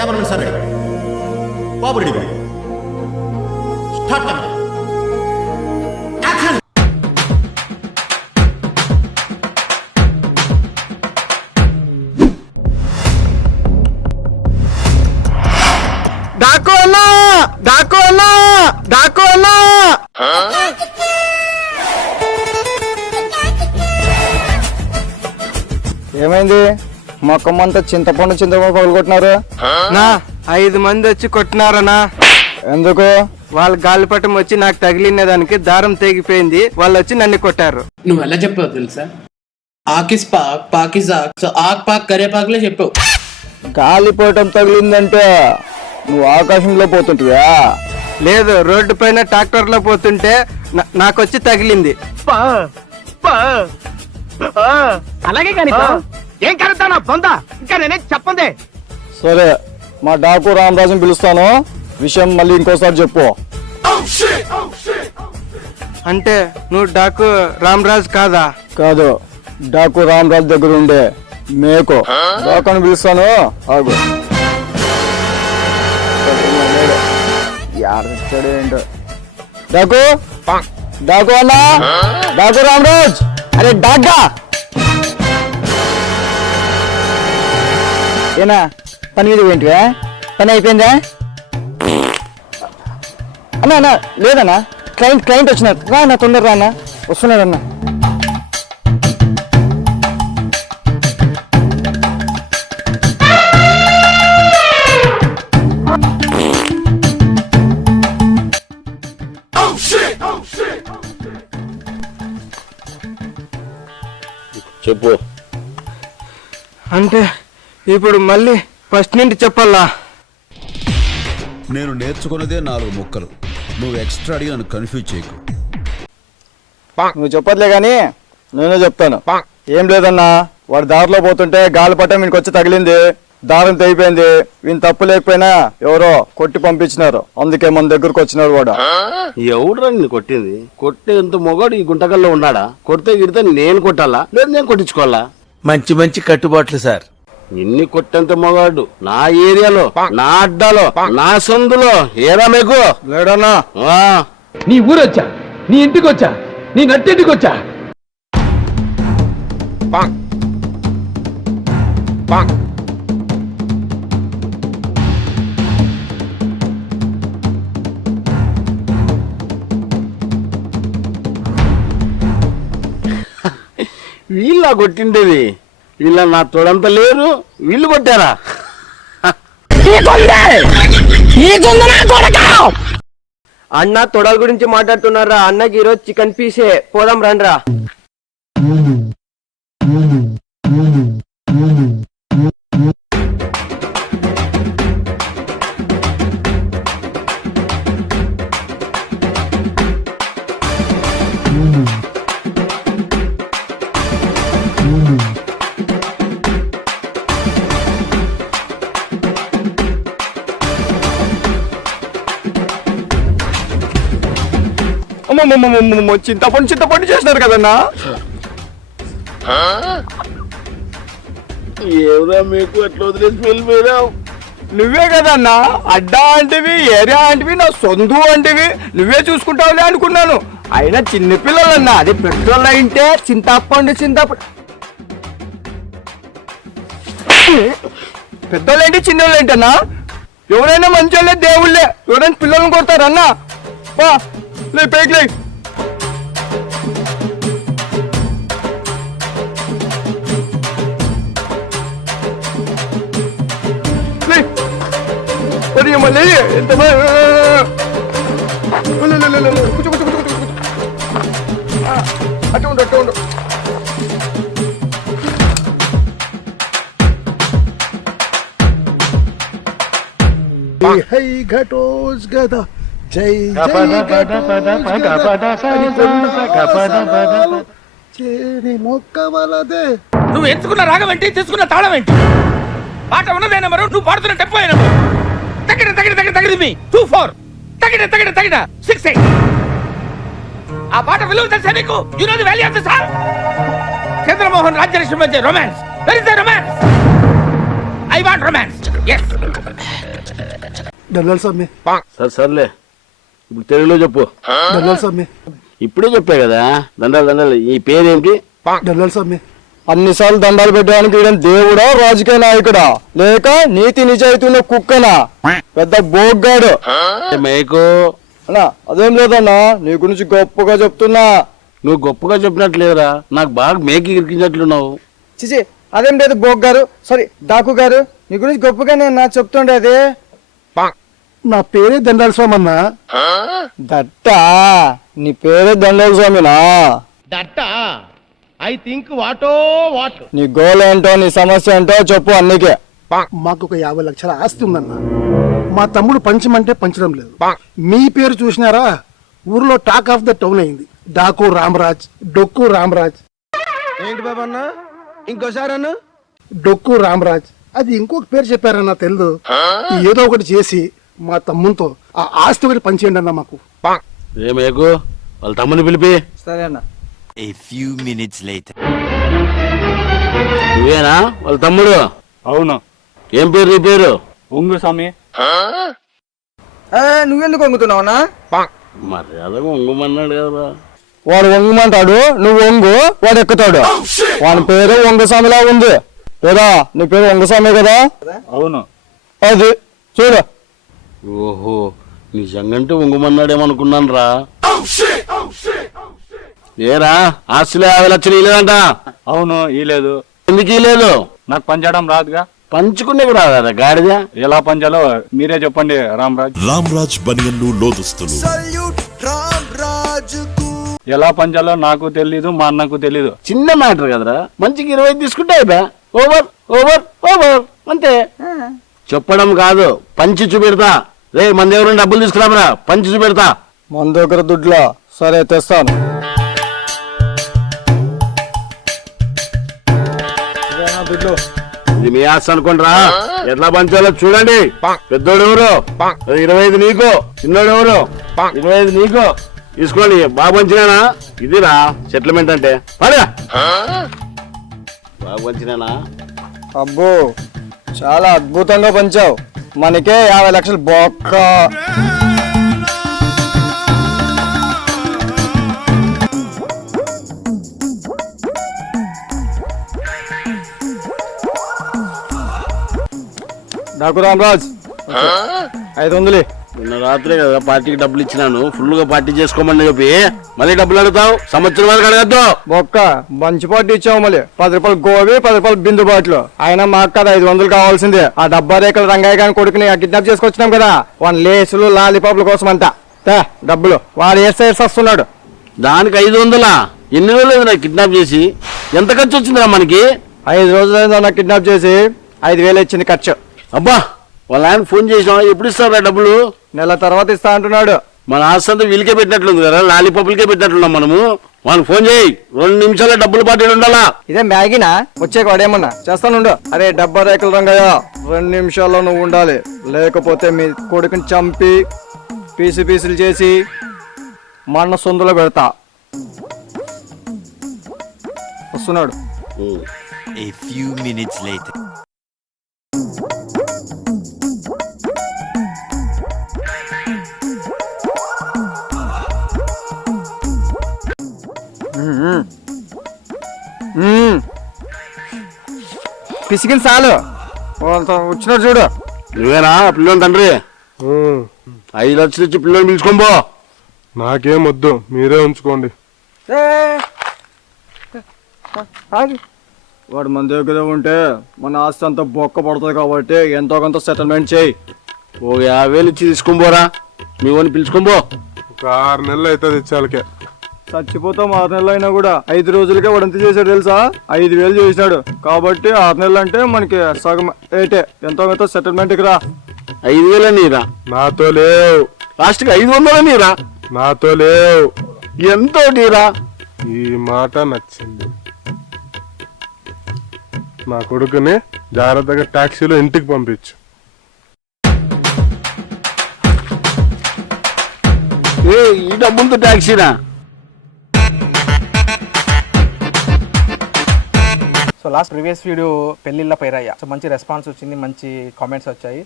Cameraman sir ready बाबू ready भाई start camera action डाको अण्णा डाको अण्णा डाको अण्णा ఏమైంది మొక్కమంతా చింతపండు పగలగొట్టినారు నా 5 మంది వచ్చి కొట్టినారనా ఎందుకు వాళ్ళ గాలిపటం వచ్చి నాకు తగిలిన దానికి దారం తెగిపోయింది వాళ్ళు వచ్చి నన్ను కొట్టారు నువ్వు ఎలా చెప్పావు తెలుసా ఆకిస్ పాక్ పాకిజాక్ సో ఆక్ పాక్ కరే పాక్లే చెప్పావు గాలిపటం తగిలిందంటే నువ్వు ఆకాశంలో పోతుంటివా లేదు రోడ్డు పైన ట్రాక్టర్ లో పోతుంటే నాకొచ్చి తగిలింది అలాగే కానీ ఏం కలుగుతా నా బొంద ఇంకా నేనే చెప్పందే సరే మా డాకు రామరాజుని పిలుస్తాను విషయం మళ్ళీ ఇంకోసారి చెప్పు అంటే నువ్వు డాకు రామరాజు కాదా కాదు డాకు రామరాజు దగ్గర ఉండే మేకు డాకుని పిలుస్తాను ఆగు ఏంటో డాకు డాకు అన్నా డాకు రామరాజ్ అరే డాగా ఏనా పని మీద ఏంటివా పని అయిపోయిందా అన్నా అన్నా లేదన్నా క్లయింట్ వచ్చినారు రా అన్న తొందర రా అన్న వస్తున్నాడు అన్న చెప్పు అంటే ఇప్పుడు మళ్ళీ ఫస్ట్ నుండి చెప్పాలా నేను నేర్చుకున్నదే 4 ముక్కలు నువ్వు ఎక్స్ట్రా అడిగి నన్ను కన్ఫ్యూజ్ చేయకు నువ్వు చెప్పట్లే గాని నేనే చెప్తాను ఏం లేదన్నా వాడు దారిలో పోతుంటే గాలిపటం వీనికి వచ్చి తగిలింది దారం తెగిపోయింది వీని తప్పు లేకపోయినా ఎవరో కొట్టి పంపించినారు అందుకే మన దగ్గరకు వచ్చినాడు వాడు ఎవడురా నిన్ను కొట్టింది కొట్టేంత మొగాడు ఈ గుంటకల్లో ఉన్నాడా కొడితే గిడితే నేను కొట్టాలా లేదు నేను కొట్టించుకోవాలా మంచి మంచి కట్టుబాట్లు సార్ ఇన్ని కొట్టేంత మొగాడు నా ఏరియాలో నా అడ్డాలో నా సందులో ఏరా మీకు లేడన్నా నీ ఊరొచ్చా నీ ఇంటికి వచ్చా నీ నట్టింటికి వచ్చా వీళ్ళ కొట్టిండేది వీళ్ళ నా తోడంత లేరు వీళ్ళు కొట్టారా అన్న తొడల గురించి మాట్లాడుతున్నారా అన్నకి ఈరోజు చికెన్ పీసే పోదాం రండ్రా చింతపండు చేసినారు కదన్నా ఏవరా మీకు అట్లా వదిలేసి వెళ్ళిపోయినావు నువ్వే కదన్నా అడ్డా అంటివి ఏరియా అంటివి నా సొంత అంటివి నువ్వే చూసుకుంటావులే అనుకున్నాను అయినా చిన్నపిల్లలన్నా అది పెట్రోల్ అయింటే చింతపండు పెద్దోళ్ళేంటి చిన్నోళ్ళేంటన్నా ఎవరైనా మంచోళ్ళే దేవుళ్ళే ఎవరైనా పిల్లల్ని కొడతారన్నా లే పేక్ లే మళ్ళీ ఎంత అటు ఉండు హై ఘటోస్ గదా జై మొక్కవలదే నువ్వు ఎంచుకున్న రాగం ఏంటి తీసుకున్న తాళం ఏంటి పాట ఉన్నదే నెంబరు నువ్వు పాడుతున్న టెంపో నెంబరు తగిన తగిన తగిన తగిన మీ 2-4 తగిన తగిన తగిన 6-8 ఆ పాట విలువ తెలుసా నీకు you know the value of the song Chandramohan Rajyalakshmi మధ్య romance where is the romance I want romance. yes. దండాలు స్వామి, సరే సర్లే, ఇప్పుడు తెలుగులో చెప్పు. దండాలు స్వామి, ఇప్పుడే చెప్పా కదా. దండాలు దండాలు. ఈ పేరేంటి? దండాలు స్వామి. అన్నిసార్లు దండాలు పెట్టడానికి ఈయన దేవుడా, రాజకీయ నాయకుడా, లేక నీతి నిజాయితీ ఉన్న కుక్కనా, పెద్ద బోగ్గాడు మేకు. అన్నా? అదేం లేదన్నా, నీ గురించి గొప్పగా చెప్తున్నా. నువ్వు గొప్పగా చెప్పినట్లేదురా, నాకు బాగా మేకి ఇరికించినట్లున్నావు. చిచి, అదేం లేదు బోగ్ గారు, సారీ డాకు గారు, నీ గురించి గొప్పగా నేను నా చెప్తుండే. అదే నా పేరే దండాలు స్వామి అన్నా. దట్టా, నీ పేరే దండాల స్వామినా? నీ గోల్ ఏంటో, నీ సమస్య ఏంటో చెప్పు. అన్నికే మాకు ఒక 50 లక్షల ఆస్తి ఉందన్న. మా తమ్ముడు పంచమంటే పంచడం లేదు. మీ పేరు చూసినారా, ఊర్లో టాక్ ఆఫ్ ద టౌన్ అయింది. డాకు రామరాజ్, డొక్కు రామరాజ్. ఏంటి బాబా అన్న, ఇంకోసారి అన్న? డొక్కు రామరాజ్, అది ఇంకొక పేరు చెప్పారన్న తెలియదు. ఏదో ఒకటి చేసి మా తమ్ముతో ఆ ఆస్తి ఒకటి పంచేయండి అన్న మాకు. ఏ మేకు, వాళ్ళ తమ్ముని పిలిపి. సరే అన్న. A few minutes later. నువ్వేనా వాళ్ళ తమ్ముడు? అవును. ఏం పేరు నీ పేరు? ఉంగు స్వామి. నువ్వెందుకు వంగుతున్నావునా? మర్యాదగా వంగమన్నాడు కదా. వాడు వంగమంటాడు, నువ్వు వంగు, వాడు ఎక్కుతాడు. వాని పేరు వంగస్వామిలా ఉంది లేదా? నీ పేరు వంగస్వామి కదా? అవును. అది చూడు. ఓహో, నిజంగంటే వంగమన్నాడేమనుకున్నాను రా. ఏరా, ఆస్తులే 50 లక్షలు ఇలేదంట? అవును, ఇలేదు. ఎందుకు ఇలేదు? నాకు పంచడం రాదుగా. పంచుకునే రాదా గాడిద? ఎలా పంచాలో మీరే చెప్పండి రామరాజ్. రామ్రాజ్ బనియన్లు లోదుస్తులు. ఎలా పంచాలో నాకు తెలీదు, మా అన్నకు తెలీదు. చిన్న మ్యాటర్ కదరా, మంచికి 20 తీసుకుంటే అయిపోయా. ఓవర్ ఓవర్ ఓవర్ అంతే. చెప్పడం కాదు, పంచి చూపెడతా. రే, మన దగ్గర డబ్బులు తీసుకురామరా, పంచి చూపెడతా. మన దగ్గర దుడ్లా? సరే తెస్తాను. ఇది మీ ఆస్తి అనుకుంటారా? ఎట్లా పంచాలో చూడండి. పెద్దోడు ఎవరు? 25 నీకు. చిన్నోడు ఎవరు? 25 నీకు. తీసుకోండి, బాగా పంచినానా? ఇదిరా సెటిల్మెంట్ అంటే. పడా, బాగా పంచినానా? అబ్బో, చాలా అద్భుతంగా పంచావు. మనకే 50 లక్షలు బొక్క. డాకు రామరాజ్, 500. నిన్న రాత్రే కదా పార్టీకి డబ్బులు ఇచ్చినాను. ఫుల్ గా పార్టీ చేసుకోమని చెప్పి మళ్ళీ డబ్బులు అడుగుతావు? సంవత్సరం వరకు అడగద్దు. బొక్క మంచి పాటు ఇచ్చావు. మళ్ళీ 10 రూపాయలు గోవి, 10 రూపాయలు బిందు బాట్లు. ఆయన మాకు కదా 500 కావాల్సిందే. ఆ డబ్బా రేఖల రంగయ్య గారిని కొడుకుని కిడ్నాప్ చేసుకొచ్చినాం కదా, వాని లేసులు లాలీపాప్ల కోసం అంట. డబ్బులు వాడు వస్తున్నాడు. దానికి 500? ఎన్ని రోజులు నాకు కిడ్నాప్ చేసి? ఎంత ఖర్చు వచ్చిందిరా మనకి? 5 రోజులైందా నాకు కిడ్నాప్ చేసి. 5,000 ఇచ్చింది ఖర్చు. అబ్బా, వాళ్ళ ఆయన ఫోన్ చేసినా, ఎప్పుడు ఇస్తారా డబ్బులు? నెల తర్వాత ఇస్తా అంటున్నాడు. మన ఆస్తి అంతా వీళ్ళకే పెట్టినట్లుంది కదా, లాలీపాపులకే పెట్టినట్లున్నాం మనము. వాళ్ళకి ఫోన్ చేయి, 2 నిమిషాల్లో డబ్బులు పార్టీలు ఉండాలా. ఇదే మ్యాగీనా? వచ్చాక వాడేమన్నా చేస్తానుండు. అరే డబ్బా రేఖల రంగయ్య, 2 నిమిషాల్లో నువ్వు ఉండాలి, లేకపోతే మీ కొడుకుని చంపి పీసులు చేసి మన్న సొందులో పెడతా. వస్తున్నాడు. A few minutes later. పిసికిన చాలు, వచ్చినాడు చూడు. నువ్వేనా పిల్లోని తండ్రి? 5 లక్షలు ఇచ్చి పిల్లోని పిలుచుకోబో. నాకేం వద్దు, మీరే ఉంచుకోండి. వాడు మన దగ్గర ఉంటే మన ఆస్తి అంతా బొక్క పడుతుంది కాబట్టి ఎంతో కొంత సెటిల్మెంట్ చేయి. ఓ 50,000 ఇచ్చి తీసుకొని మీ వాడిని పిలుచుకోబో. ఒక 6 నెలలు అవుతుంది ఇచ్చాలకే. చచ్చిపోతాం 6 నెలలు అయినా కూడా. 5 రోజులకే వాడు ఎంత చేశాడు తెలుసా? 5,000 చేసినాడు. కాబట్టి 6 నెలలు అంటే మనకి సగం ఏటే, ఎంతో కొంత సెటిల్మెంట్ రా. 5,000 నీరా? నాతో లేవు. లాస్ట్కి 500 నీరా? నాతో లేవు. ఎంతో నీరా? ఈ మాట నచ్చింది. నా కొడుకుని జాగ్రత్తగా టాక్సీలో ఇంటికి పంపించు. ఈ డబ్బులతో టాక్సీనా? సో లాస్ట్ ప్రీవియస్ వీడియో పెళ్ళిళ్ళ పైరయ్య. సో మంచి రెస్పాన్స్ వచ్చింది, మంచి కామెంట్స్ వచ్చాయి.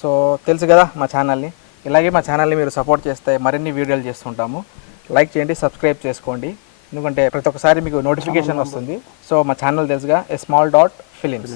సో తెలుసు కదా మా ఛానల్ని, ఇలాగే మా ఛానల్ని మీరు సపోర్ట్ చేస్తే మరిన్ని వీడియోలు చేస్తుంటాము. లైక్ చేయండి, సబ్స్క్రైబ్ చేసుకోండి, ఎందుకంటే ప్రతి ఒక్కసారి మీకు నోటిఫికేషన్ వస్తుంది. సో మా ఛానల్ తెలుసుగా, A Small Dot Films.